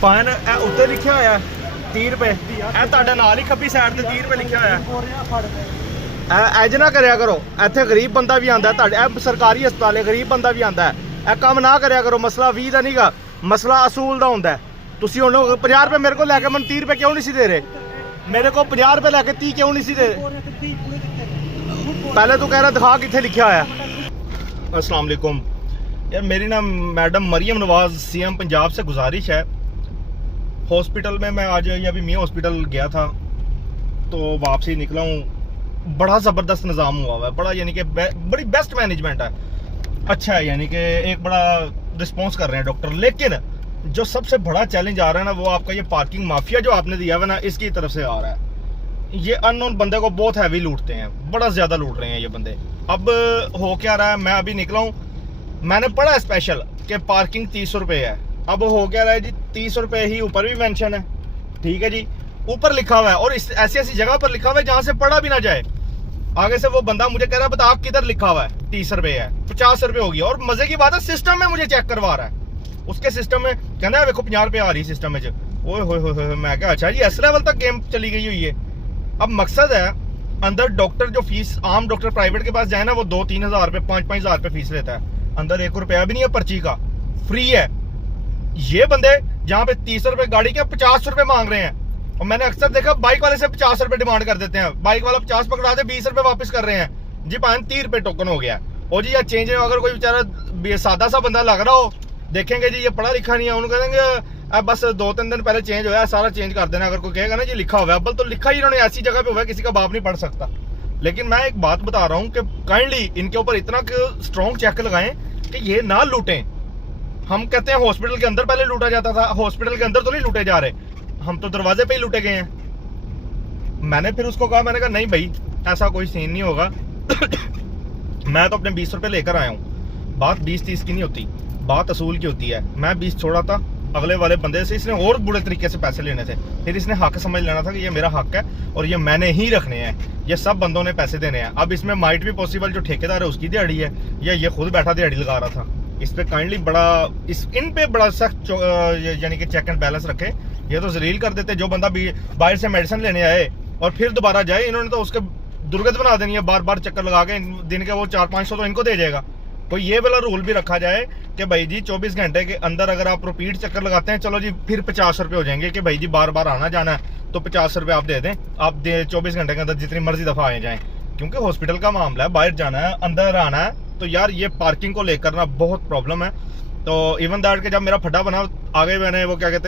Fine उत्ते लिखा होया 30 रुपए ਤੁਹਾਡੇ ਨਾਲ ਹੀ ਖੱਬੀ ਸਾਈਡ ਤੇ 30 ਰੁਪਏ ਲਿਖਿਆ ਹੋਇਆ ਐਜ ਨਾ ਕਰਿਆ ਕਰੋ ਇੱਥੇ ਗਰੀਬ ਬੰਦਾ ਵੀ ਆਂਦਾ ਤੁਹਾਡੇ ਸਰਕਾਰੀ ਹਸਪਤਾਲ ਹੈ ਗਰੀਬ ਬੰਦਾ ਵੀ ਆਂਦਾ ਇਹ ਕੰਮ ਨਾ ਕਰਿਆ ਕਰੋ ਮਸਲਾ 20 ਦਾ ਨਹੀਂਗਾ ਮਸਲਾ ਅਸੂਲ ਦਾ ਹੁੰਦਾ ਤੁਸੀਂ ਹੁਣ 50 ਰੁਪਏ ਮੇਰੇ ਕੋਲ ਲੈ ਕੇ ਮੈਨੂੰ 30 ਰੁਪਏ ਕਿਉਂ ਨਹੀਂ ਸੀ ਦੇ ਰਹੇ मेरे को 50 रुपए लेके 30 क्यों नहीं सी दे पहले तू कह रहा दिखा किथे लिखा है। अस्सलाम वालेकुम यार मेरी ना मैडम मरियम नवाज सीएम पंजाब से गुजारिश है हॉस्पिटल में मैं आज अभी मियाँ हॉस्पिटल गया था तो वापसी निकला हूँ बड़ा ज़बरदस्त निज़ाम हुआ हुआ है बड़ा यानी कि बड़ी बेस्ट मैनेजमेंट है अच्छा है यानी कि एक बड़ा रिस्पॉन्स कर रहे हैं डॉक्टर लेकिन जो सबसे बड़ा चैलेंज आ रहा है ना वो आपका ये पार्किंग माफिया जो आपने दिया हुआ ना इसकी तरफ से आ रहा है ये अननोन बंदे को बहुत हैवी लूटते हैं बड़ा ज्यादा लूट रहे हैं ये बंदे। अब हो क्या रहा है मैं अभी निकला हूँ मैंने पढ़ा है स्पेशल कि पार्किंग 30 रुपए है अब हो क्या रहा है जी 30 रुपए ही ऊपर भी मेंशन है ठीक है जी ऊपर लिखा हुआ है और ऐसी ऐसी जगह पर लिखा हुआ है जहां से पढ़ा भी ना जाए आगे से वो बंदा मुझे कह रहा है बता किधर लिखा हुआ है 30 रुपए है 50 रुपए होगी और मजे की बात है सिस्टम में मुझे चेक करवा रहा है उसके सिस्टम में कहना है देखो 50 रुपए आ रही सिस्टम में ओए होए मैं क्या अच्छा जी इस लेवल तक गेम चली गई हुई है। अब मकसद है अंदर डॉक्टर जो फीस आम डॉक्टर प्राइवेट के पास जाए ना वो 2-3 हज़ार रुपए 5-5 हज़ार रुपए फीस लेता है अंदर 1 रुपया भी नहीं है पर्ची का फ्री है। ये बंदे जहाँ पे 30 रुपए गाड़ी के 50 रुपए मांग रहे हैं और मैंने अक्सर देखा बाइक वाले से 50 रुपए डिमांड कर देते हैं बाइक वाला 50 पकड़ा दे 20 रुपए वापस कर रहे हैं जी 30 रुपए टोकन हो गया और जी यार चेंज अगर कोई बेचारा सादा सा बंदा लग रहा हो देखेंगे जी ये पढ़ा लिखा नहीं है उन्होंने कहेंगे अब बस 2-3 दिन पहले चेंज होया सारा चेंज कर देना अगर कोई कहेगा ना जी लिखा हुआ है अब तो लिखा ही इन्होंने ऐसी जगह पे हुआ है किसी का बाप नहीं पढ़ सकता। लेकिन मैं एक बात बता रहा हूँ कि काइंडली इनके ऊपर इतना स्ट्रॉन्ग चेक लगाएं कि ये ना लूटें। हम कहते हैं हॉस्पिटल के अंदर पहले लूटा जाता था हॉस्पिटल के अंदर तो नहीं लूटे जा रहे हम तो दरवाजे पे ही लूटे गए हैं। मैंने फिर उसको कहा मैंने कहा नहीं भाई ऐसा कोई सीन नहीं होगा मैं तो अपने 20 रुपए लेकर आया हूँ बात 20-30 की नहीं होती बात असूल की होती है। मैं 20 छोड़ा था अगले वाले बंदे से इसने और बुरे तरीके से पैसे लेने थे फिर इसने हक समझ लेना था कि ये मेरा हक है और ये मैंने ही रखने हैं ये सब बंदों ने पैसे देने हैं। अब इसमें माइट भी पॉसिबल जो ठेकेदार है उसकी दिहाड़ी है या ये खुद बैठा दिहाड़ी लगा रहा था इस पे काइंडली बड़ा इन पे बड़ा सख्त यानी कि चेक एंड बैलेंस रखे। ये तो जलील कर देते जो बंदा बाहर से मेडिसिन लेने आए और फिर दोबारा जाए इन्होंने तो उसके दुर्गत बना देनी है बार बार चक्कर लगा के दिन के वो 400-500 तो इनको दे जाएगा। कोई ये वाला रूल भी रखा जाए कि भाई जी 24 घंटे के अंदर अगर आप रिपीट चक्कर लगाते हैं चलो जी फिर 50 रुपए हो जाएंगे कि भाई जी बार बार आना जाना है तो 50 रुपए आप दे दें आप 24 घंटे के अंदर जितनी मर्जी दफा आए जाएं क्योंकि हॉस्पिटल का मामला है बाहर जाना है अंदर आना है तो यार ये पार्किंग को लेकर ना बहुत प्रॉब्लम है। तो इवन दैट के जब मेरा फटा बना आगे मैंने वो क्या कहते हैं